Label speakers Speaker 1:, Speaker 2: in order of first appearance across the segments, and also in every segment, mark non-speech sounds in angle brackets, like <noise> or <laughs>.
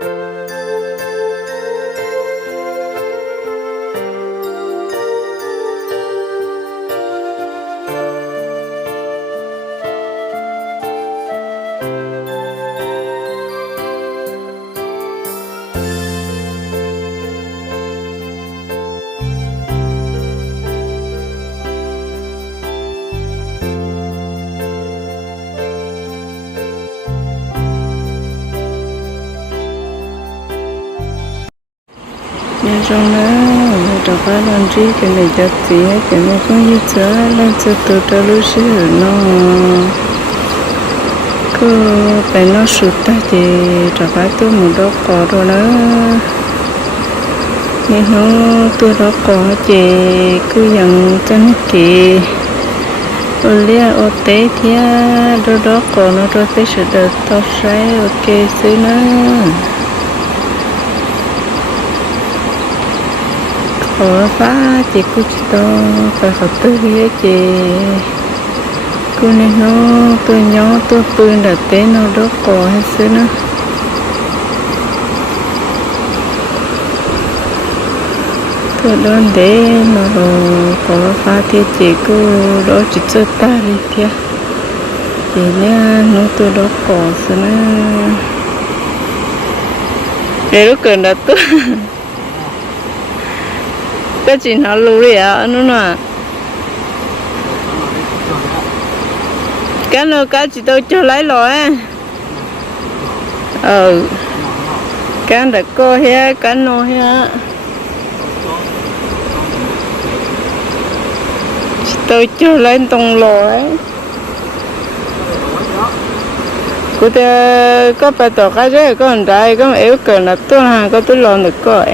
Speaker 1: nhà trong đó cho ba lần trí, cái này cho tí, cái này có như thế lên cho tôi cho lúc xưa nó. Cứ phải nó sụt ta thì cho ba tôi một đó có rồi đó. Nhưng nó, tôi đó có thì cứ dần chân chị ô lia ô tế thì đó đó có nó rồi tới sự đợt tao sai ok xí nữa khó phá chị cứ cho to phải học tư hết chị. Cứ nên nó tôi nhó tôi bươn đã tế nó đó có hết sức nữa. Tôi đơn để nó rồi pha phá thì chị cứ đó chỉ cho ta đi thia. Chị nha nó tôi đó có sức nữa. Để lúc cần đã tôi <laughs> cái gì nó lù đi à nó nè cái nó cái chị tôi cho lấy rồi ờ, ừ cái đã cô he cái nó he chị tôi cho lấy tông lò cô ta có phải tỏ cái gì có trai có yếu cần là tôi hàng có tôi lo được coi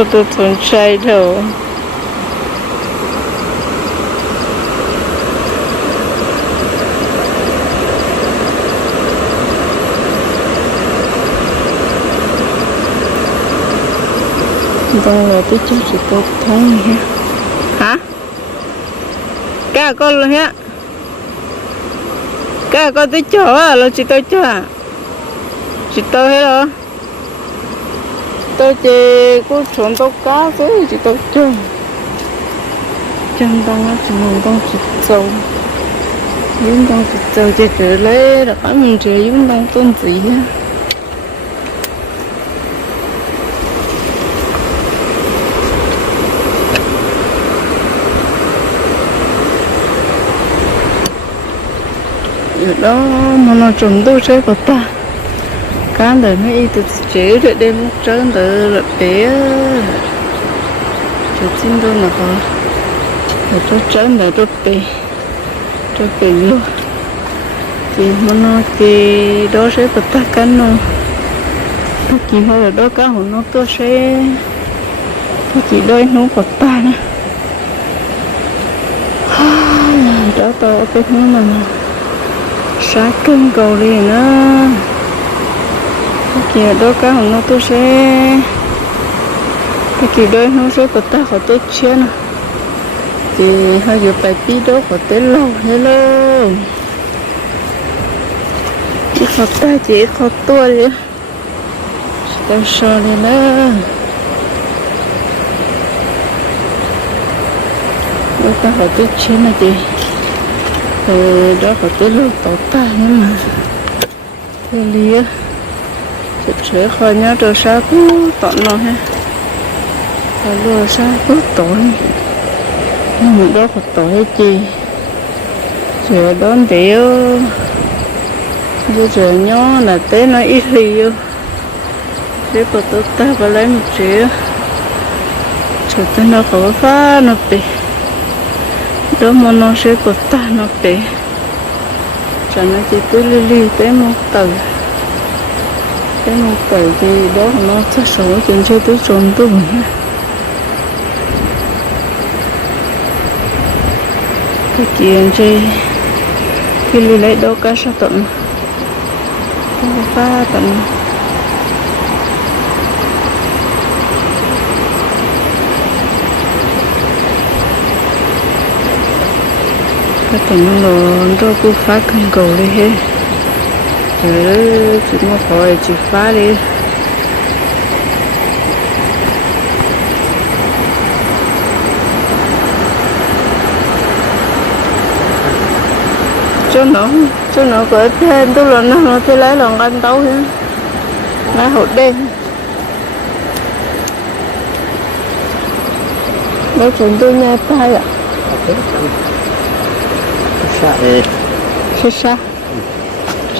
Speaker 1: tôi tôi thuần chay đâu Đang là tí chút sự tốt thấy ha Hả? Cái à, con luôn ha Cái à, con tí chỗ à? Là chị tôi cho à? Chị tôi hết rồi tôi chê cô chuẩn tôi cá thế chỉ tôi chân chân đang nó chỉ muốn đang chỉ sâu những đang chỉ sâu chỉ chỉ lấy là phải mình chỉ những đang tôn gì á đó mà nó chuẩn tôi sẽ có ta cán đời nó y tự chế rồi đêm trơn từ là bé cho xin tôi là có. Rồi cho trơn là cho bé cho bé luôn. Thì mà nó thì đó sẽ tập tác cán nó. Nó chỉ hơi là đó cá hồ nó tôi sẽ. Nó chỉ đôi nó có ta nữa đó to, cái nó mà. Sát cưng cầu liền á kia đó cá hồng nó tôi sẽ cái kia đôi nó sẽ có ta có tôi chia nè thì hai giờ bài tí đó, có tới lâu hello chỉ có ta chỉ có tôi nữa tao sợ đi nữa đó cá có tôi chia nè thì đó có tới lâu, tao ta nhưng mà thế liền chụp sửa khỏi nhớ đồ sao cứ tọn nó ha. Và đồ sa cứ tội. Nhưng mà đó có tội hay chi? Sữa đón tiểu bây giờ nhớ là tế nó ít đi yêu để có tốt ta và lấy một triệu. Sữa tế nó có phá nó bị đó mà nó sẽ có ta nó bị cho nó chỉ cứ li li tế một tầng cái một cái thì đó nó chắc số trên chơi tới trốn tôi nhé cái kiện chơi khi lấy lấy đó cá sát tận. Cái pha tận. Cái tận nó nó đâu cũng phá cần cầu đi hết khỏi chỉ phá đi cho nó cho nó có thêm tôi lần nào nó thì lấy lần ăn tấu hết lấy hột đen. Lấy chúng tôi nha tay ạ. Sa sao sao chỉ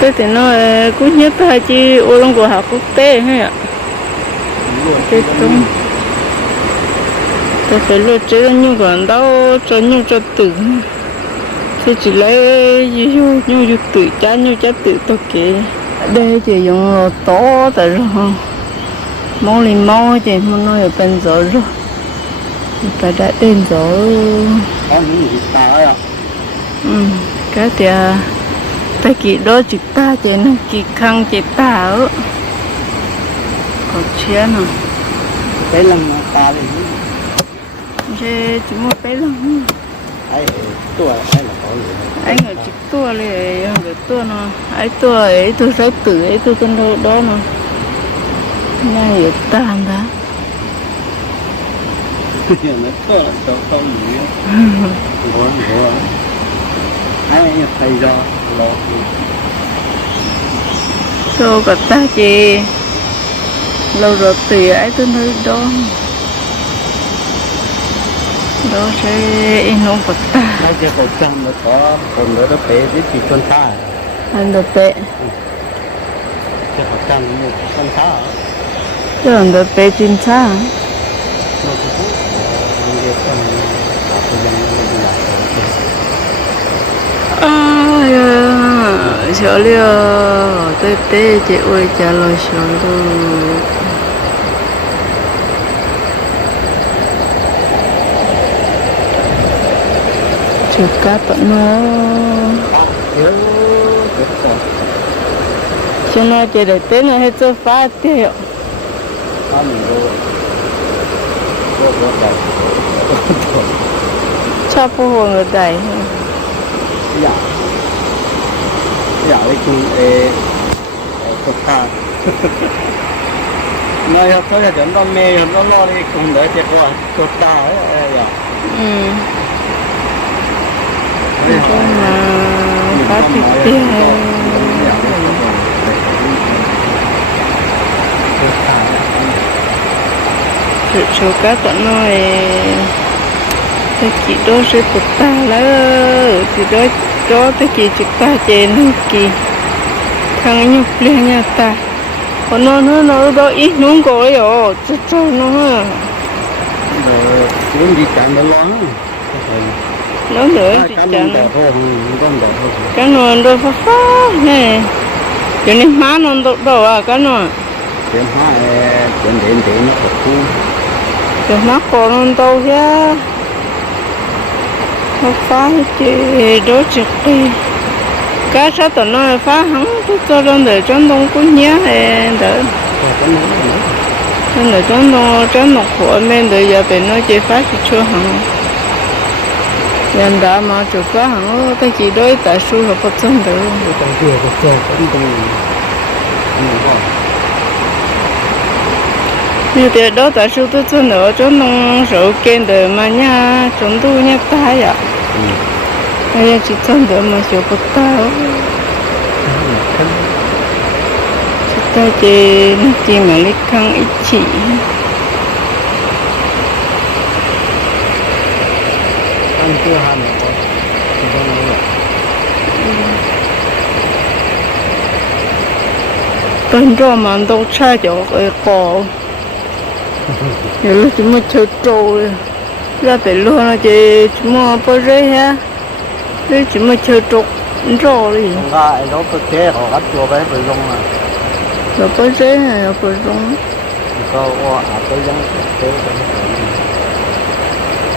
Speaker 1: tôi thì nó cũng nhớ ta chi ô long của học quốc tế hay ạ? Cái tung tôi phải lo chế như còn đâu cho như cho tự. Thì chỉ lấy như như như tự cha như cha tự tôi kể. Đây thì dùng to tại rồi. Mong lên mong thì mong nói ở bên rồi. Rồi phải đã đến rồi
Speaker 2: có những gì? Ta ấy à
Speaker 1: ừ cái thì ta kỳ đô chị ta chế nâng kỳ khăn chị ta ở có chế nè.
Speaker 2: Cái lần ta thì
Speaker 1: chế chỉ một cái lần ai
Speaker 2: tua ai là có gì?
Speaker 1: Anh ở chị tua này người tua nó ai tua ấy tôi sẽ tử ấy tôi <laughs> con đâu đó nó nhà người ta đó.
Speaker 2: Nó tua là cháu không gì <laughs> thấy ra lo
Speaker 1: tôi có ta chị? Lâu rồi từ ấy tôi nơi đó. Đó sẽ in không có
Speaker 2: ta. Ai chỉ có chân nó có còn nữa nó bé với chỉ con ta anh được tệ chỉ có chân một con ta
Speaker 1: chứ anh được tệ chính xác nó cũng như con ta thì vẫn như là à ya sợ liều tê tê chị ơi, trả lời sợ luôn chụp cá tận nó. Cho nó chị để tên này hết cho phá tiêu có mình cho phù hộ người đầy
Speaker 2: dạ. Dạ lấy cùng ê tục ta nơi học thôi là đến đó mê nó lo đi cùng đỡ chết qua tục ta ấy.
Speaker 1: Dạ. Ừ. Cho mà phá thịt tiêu sự số cá tận nó ta chỉ đó sẽ tụt ta lá thì đó đó ta chỉ chụp ta trên nó kỳ thằng nhục lên nhà ta. Còn nó nó nó đó ít nung cổ rồi chết cho nó ha
Speaker 2: xuống đi cạn nó lo
Speaker 1: nó nữa nó thì chẳng cái nó. đồ phá phá nè. Cho nên má nó đồ đồ à cái nó
Speaker 2: chuyện hóa chuyện điện điện nó thật
Speaker 1: cho nó cổ nó đâu chứ nó phá chứ đó trực đi. Cái sao tụi nó phá hắn tôi cho nó để cho nó cũng nhớ để đỡ. Nên là cho nó cho nó khổ nên để giờ bên nó chỉ phá chỉ cho hắn nhân đã mà chủ phá hắn cái chỉ đối tại số là phát sinh được cái con kia cái chơi cái con nó có như thế đó tại số tôi chân nữa cho nó sợ kén được mà nha? Chúng tôi nhắc tay à bây giờ chỉ chân được mà sợ bất ta chỉ ta chỉ nó chỉ mà lấy khăn ít chỉ
Speaker 2: ăn chưa hai mẹ con? Thì con nói là
Speaker 1: bên đó mà đâu cha cho cái cổ là chúng mà chơi trâu là phải luôn là chị chúng mà bao rơi ha. Đấy chúng mà chơi
Speaker 2: đi. Không có ai đó có kế họ gấp chùa bé bị lông mà.
Speaker 1: Là bao rơi hay là bao rong
Speaker 2: có ô à tới dân kế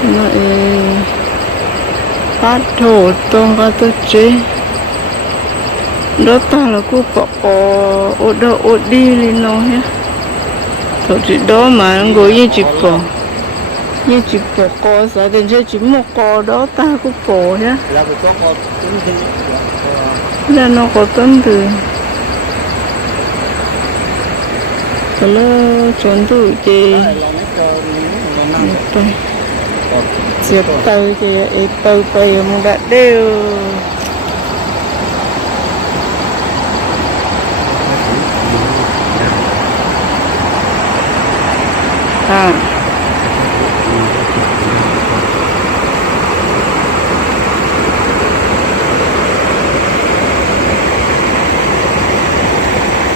Speaker 1: mà phát thổ tông cái tôi chế. Đó ta là cô bỏ ở đâu ở đi lên nó ha chị đó mà nó ngồi như chị bỏ như chị bỏ co sao đến chơi chỉ một co đó ta cũng bỏ ha là nó có tâm từ nó cho nó năng Apa Siapa je Apa-apa yang muda dia à.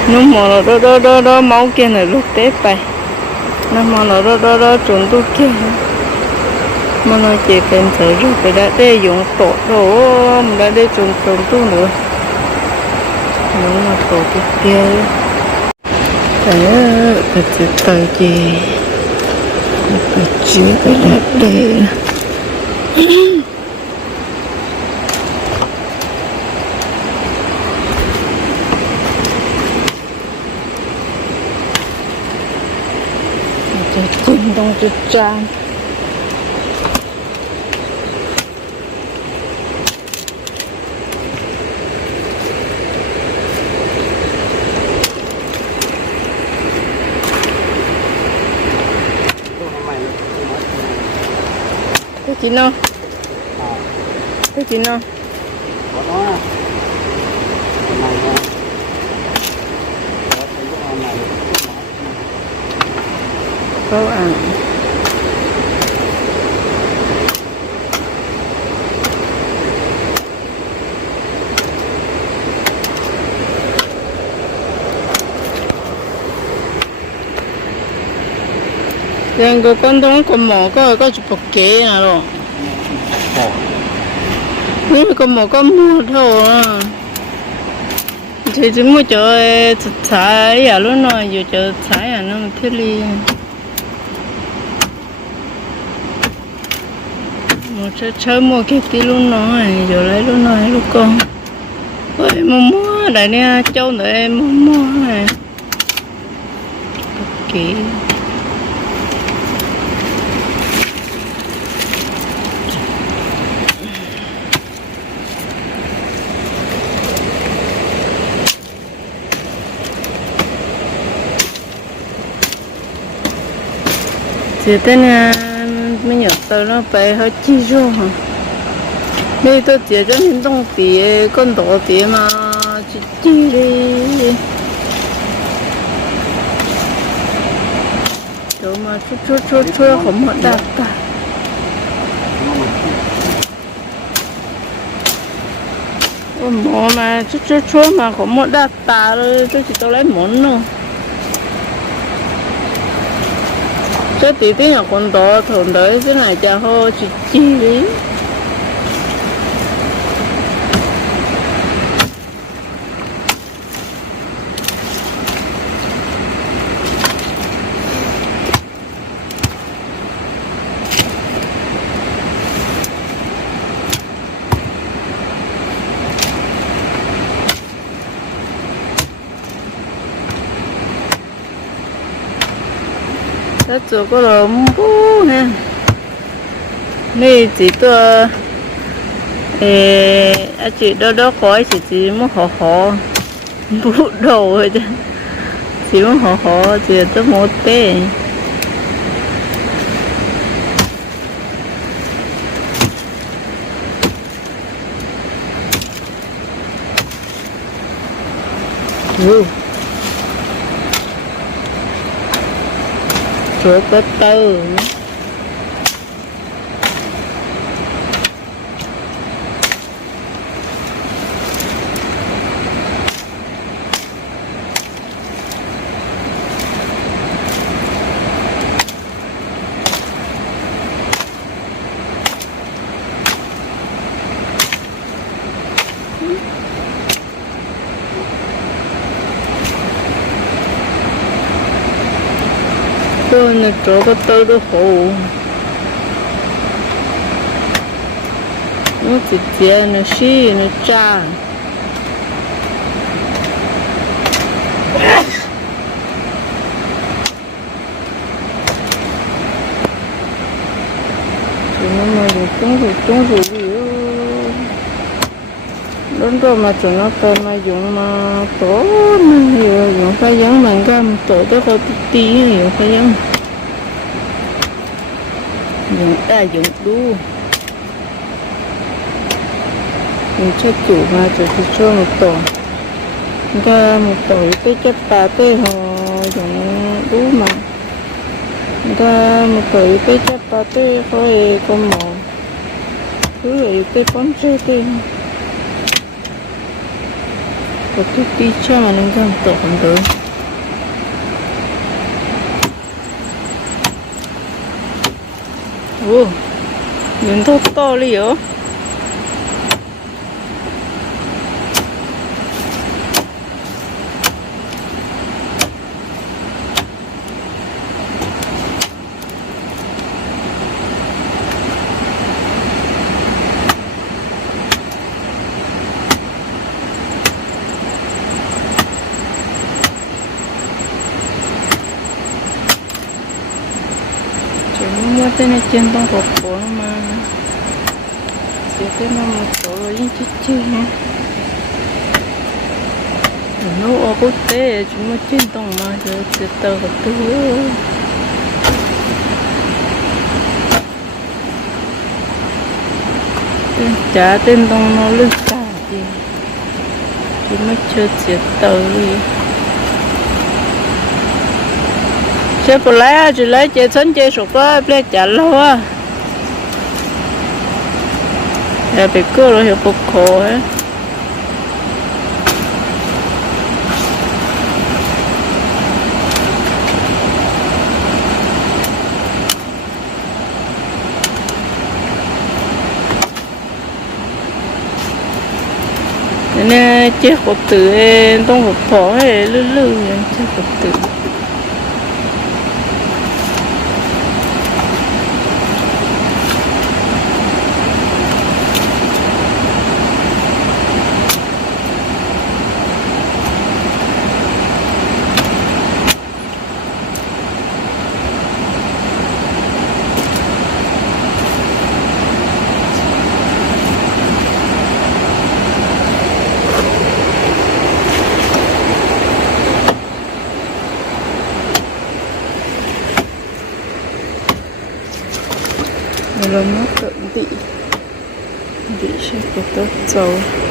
Speaker 1: nó mò nó đó đó đó đó máu kia này lúc tết bay nó mò nó đó đó đó trốn tu kia mà nó chỉ cần thở rồi phải đã để dùng tổ đồ mà đã để trốn trốn tu nữa. Nó mà tổ kia. Đấy thật sự tới gì? Phải chỉ phải đã để Để chìm trong cái trang Thấy chị nó Thấy chị nó có nó này chín không thế chín không Có đó à. Có ăn Có con đông có mỏ có có chụp bọc kế nào rồi Ồ, nếu mà có mỏ có mua thôi à thì chỉ mua chỗ trái à lúc nào giờ chỗ trái à nó thiết li một chơi chơi mua cái tí nào này giờ lấy lúc nào lúc con ơi mua mua đại nè châu nữa em mua mua này ok chỉ tên là mình nhớ tới nó phải hơi chi rồi hả? Đây tôi chỉ cho những đông tía con đỏ tía mà chỉ chi đi chỗ mà chút chút chút chút không mất đạt cả. Ôi mỏ mà chút chút chút mà không mất đạt rồi tôi chỉ tôi lấy món thôi cái tí tí là con to thường đấy cái này cha hô chị chi lý có tôi à chị đó đó khỏi đầu rồi chứ muốn họ họ chỉ tôi một tê số từ từ Mm-hmm. Tơ Cô này chỗ có tư đồ hồ Nó chỉ chia nó xí, nó cha. Thì nó mà được chúng rồi chúng rồi gì đó đến rồi, mà tụi nó tên mà dùng mà tổ mình hiểu dùng phải giống mình có tổ tới có tí hiểu phải giống dùng ta dùng đu. Dùng cho chủ mà, chủ thì cho một tổ. Ra một tổ cái chất ta tê hồ dùng đu mà. Ra một tổ cái chất ta tê khỏi con mò cứ vậy cái con chơi tê 어떻게 취하는 건또 한 Mua tên này trên tông cột cổ mà chỉ cái nó một tổ rồi những chút chi ha nó ở quốc tế chúng mua trên tông mà giờ chỉ tờ một thứ trả tên tông nó lưng cả gì chỉ mới chưa chỉ tờ đi chế bù lấy chỉ lấy chế sân chế sụp á lấy chả lâu á. Để bị cưa rồi, hiểu bục khổ ấy. Nên chế hộp tử tông hộp thỏ ấy, lư lư chế hộp tử rồi nó tự bị bị sẽ có tốt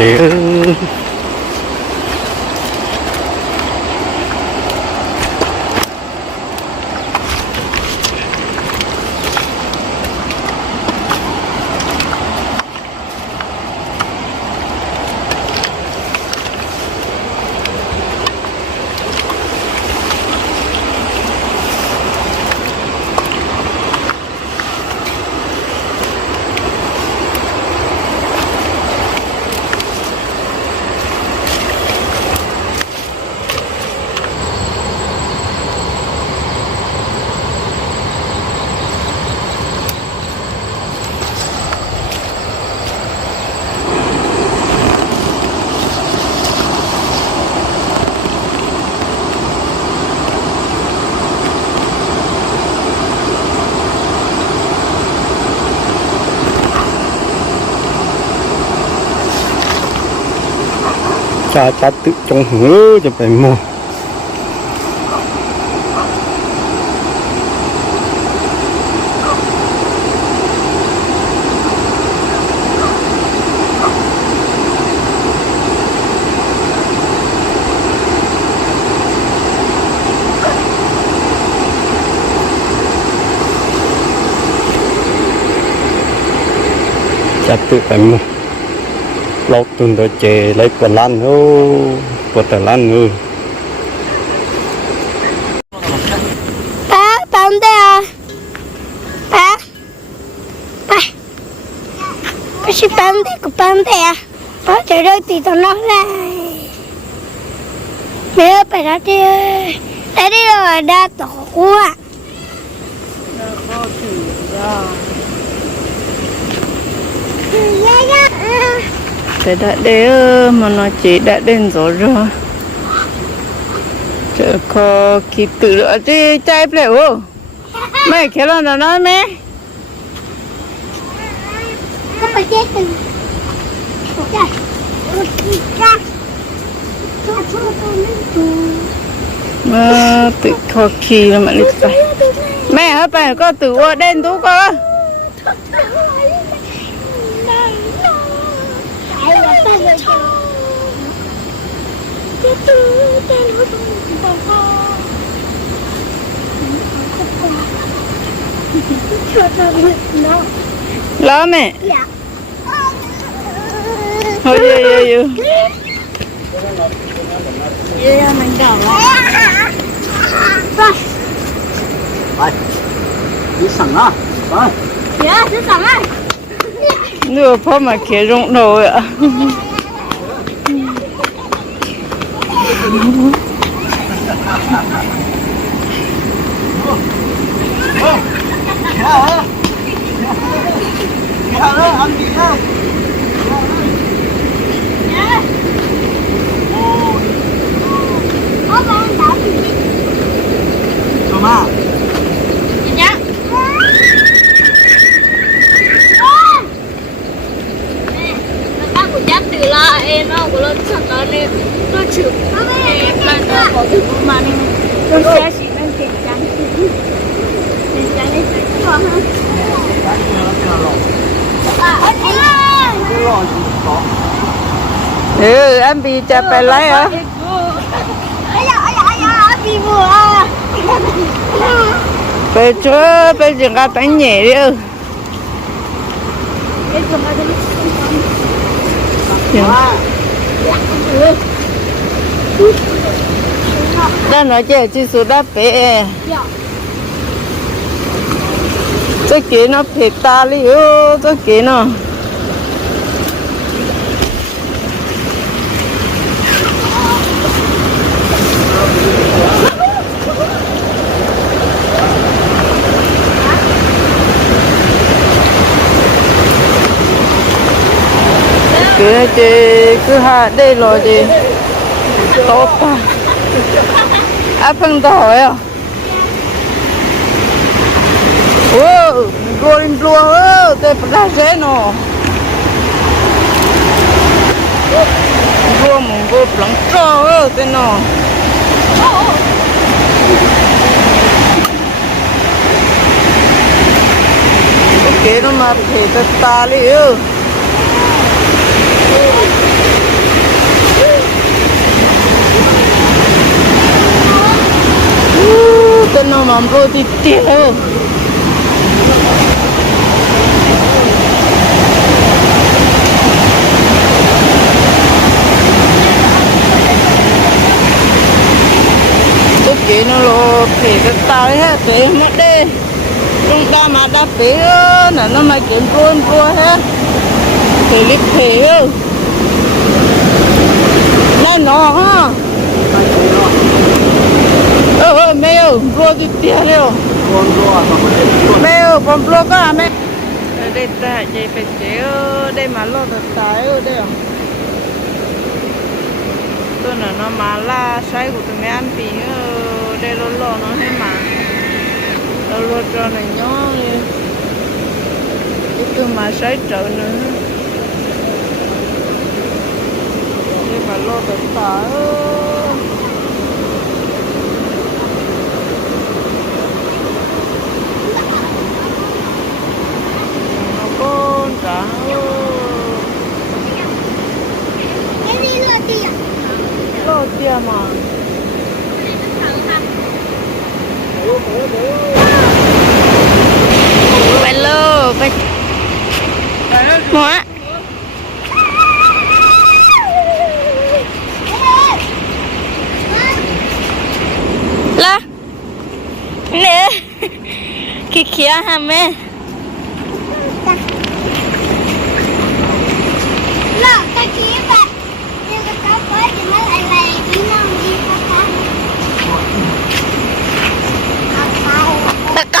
Speaker 2: Okay. Cha cha tự trong hứa cho phải mua cha tự phải mua lót tuần đó chè lấy quả lan hô quả tờ lan ngư.
Speaker 3: Ba ba ông đây à ba ba ba chỉ ba ông đây của ba ông đây à? Ba chờ đợi thì tao nói là mẹ phải ra đi. Ra đi rồi đã tổ quá
Speaker 1: Yeah, yeah thế đã đế mà nó chỉ đã đến rồi rồi chờ có kỳ tự lựa đi chạy lại ô. Mày kéo lên nó nói mẹ. Mà tự khó kỳ là mà lịch bài mẹ hả bài có tự ô đen tú có Lo mẹ. Dạ Thôi dư dư dư yeah mình đầu rồi
Speaker 2: Đây, đi sẵn á, đây.
Speaker 3: dạ. Thứ sẵn á
Speaker 1: Đưa phó mà kia rụng rồi ạ Oh! Oh! Yeah! Yeah! Yeah! Ang bilaw!
Speaker 3: Ai da bị vừa à
Speaker 1: Phải chúa phải dừng ra bánh nhẹ đi ư. Cái Dừng Đó nói chơi chỉ số đáp bể Cái kia nó phê ta li ư Cái kia nó cứ chị cứ hạ đây rồi chị tốt quá. À phân tỏi à? Wow rồi lùa ơ thế phải ra thế nó lùa mùng vô lắng cho ơ thế nó ok nó mà thì ta ta li ơ tên nó mắm vô thì tiêu cái nó lo phải cái tay hết để mất đi. Chúng ta mà đã phải là nó mà kiếm luôn vua hết. Thì lịch thể nên nó ha ờ ờ mẹ ơi vua con vua có à mẹ ta chạy phải chế đây mà lo thật tay ở đây à. Tôi nói nó mà la sai của tụi mẹ ăn tí đây lo lo nó hết mà. Lo lo cho này nhó cái tôi mà sai trợ nữa. Đây mà lo được tay จ้าไม่มีโรตีโรตีมาไปโลไปหัวละเนี่ยคิดเขียฮะแม่ Táo tới thì nó lại là tí non đi phát phát ต